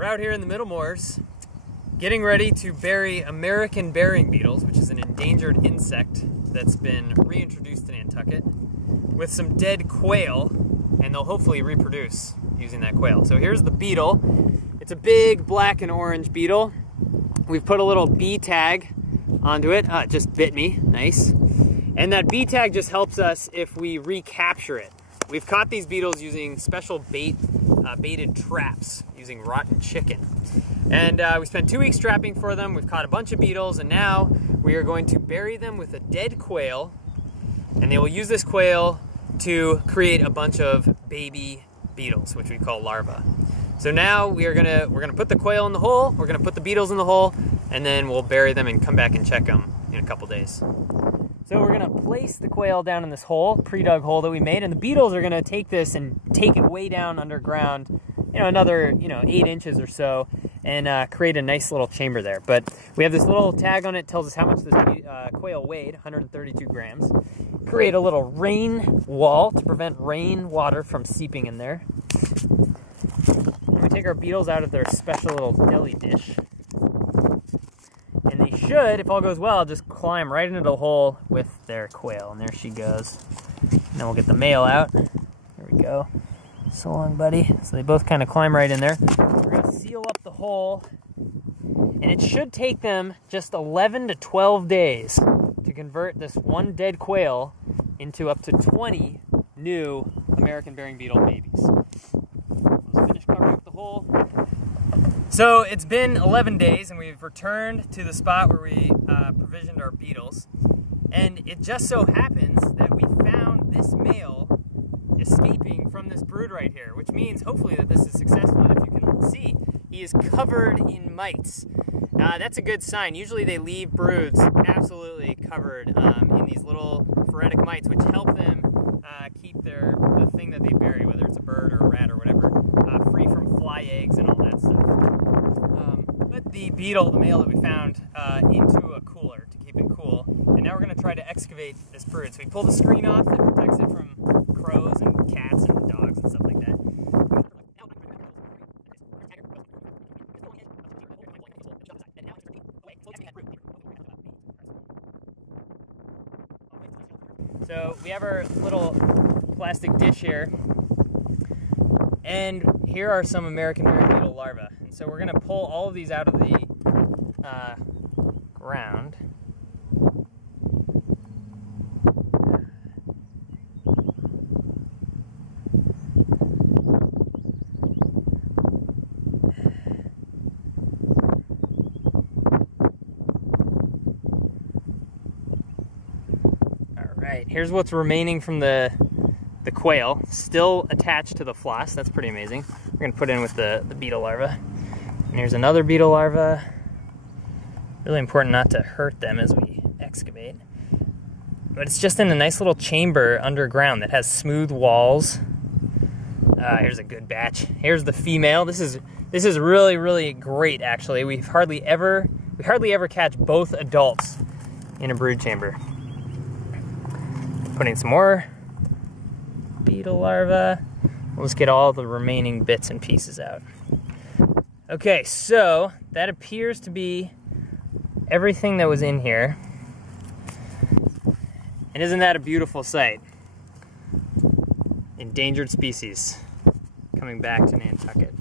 We're out here in the Middle Moors getting ready to bury American burying beetles, which is an endangered insect that's been reintroduced to Nantucket, with some dead quail, and they'll hopefully reproduce using that quail. So here's the beetle. It's a big black and orange beetle. We've put a little bee tag onto it. It just bit me, nice. And that bee tag just helps us if we recapture it. We've caught these beetles using special baited traps, using rotten chicken. And we spent 2 weeks trapping for them. We've caught a bunch of beetles, and now we are going to bury them with a dead quail, and they will use this quail to create a bunch of baby beetles, which we call larvae. So now we're gonna put the quail in the hole, we're gonna put the beetles in the hole, and then we'll bury them and come back and check them in a couple days. So we're gonna place the quail down in this hole, pre-dug hole that we made, and the beetles are gonna take this and take it way down underground, another 8 inches or so, and create a nice little chamber there. But we have this little tag on it, tells us how much this quail weighed, 132 grams. Create a little rain wall to prevent rain water from seeping in there. And we take our beetles out of their special little deli dish. And they should, if all goes well, just climb right into the hole with their quail. And there she goes. And then we'll get the male out. There we go. So long, buddy. So they both kind of climb right in there. We're going to seal up the hole. And it should take them just 11 to 12 days to convert this one dead quail into up to 20 new American burying beetle babies. Let's finish covering up the hole. So it's been 11 days and we've returned to the spot where we provisioned our beetles. And it just so happens that we found this male escaping from this brood right here, which means hopefully that this is successful. And if you can see, he is covered in mites. That's a good sign. Usually they leave broods absolutely covered in these little phoretic mites, which help them keep the thing that they bury, whether it's a bird or a rat or whatever, free from fly eggs and all that stuff. Put the beetle, the male that we found, into a cooler to keep it cool. And now we're going to try to excavate this brood. So we pull the screen off that protects it from crows and cats and dogs and stuff like that. So we have our little plastic dish here, and here are some American burying beetle larvae. And so we're going to pull all of these out of the ground. Alright, here's what's remaining from the quail, still attached to the floss. That's pretty amazing. We're going to put in with the beetle larva. And here's another beetle larva. Really important not to hurt them as we excavate. But it's just in a nice little chamber underground that has smooth walls. Here's a good batch. Here's the female. This is really, really great, actually. We hardly ever catch both adults in a brood chamber. Putting some more beetle larvae. We'll just get all the remaining bits and pieces out. Okay, so that appears to be everything that was in here. And isn't that a beautiful sight? Endangered species coming back to Nantucket.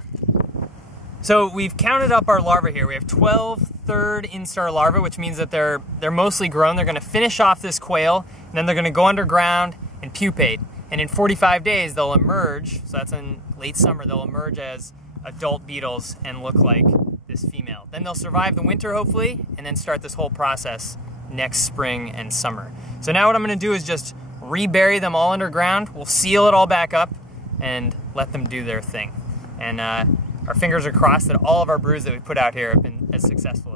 So we've counted up our larvae here. We have 12 third instar larvae, which means that they're mostly grown. They're going to finish off this quail, and then they're going to go underground and pupate. And in 45 days, they'll emerge, so that's in late summer, they'll emerge as adult beetles and look like this female. Then they'll survive the winter, hopefully, and then start this whole process next spring and summer. So now what I'm going to do is just rebury them all underground. We'll seal it all back up and let them do their thing. And our fingers are crossed that all of our broods that we put out here have been as successful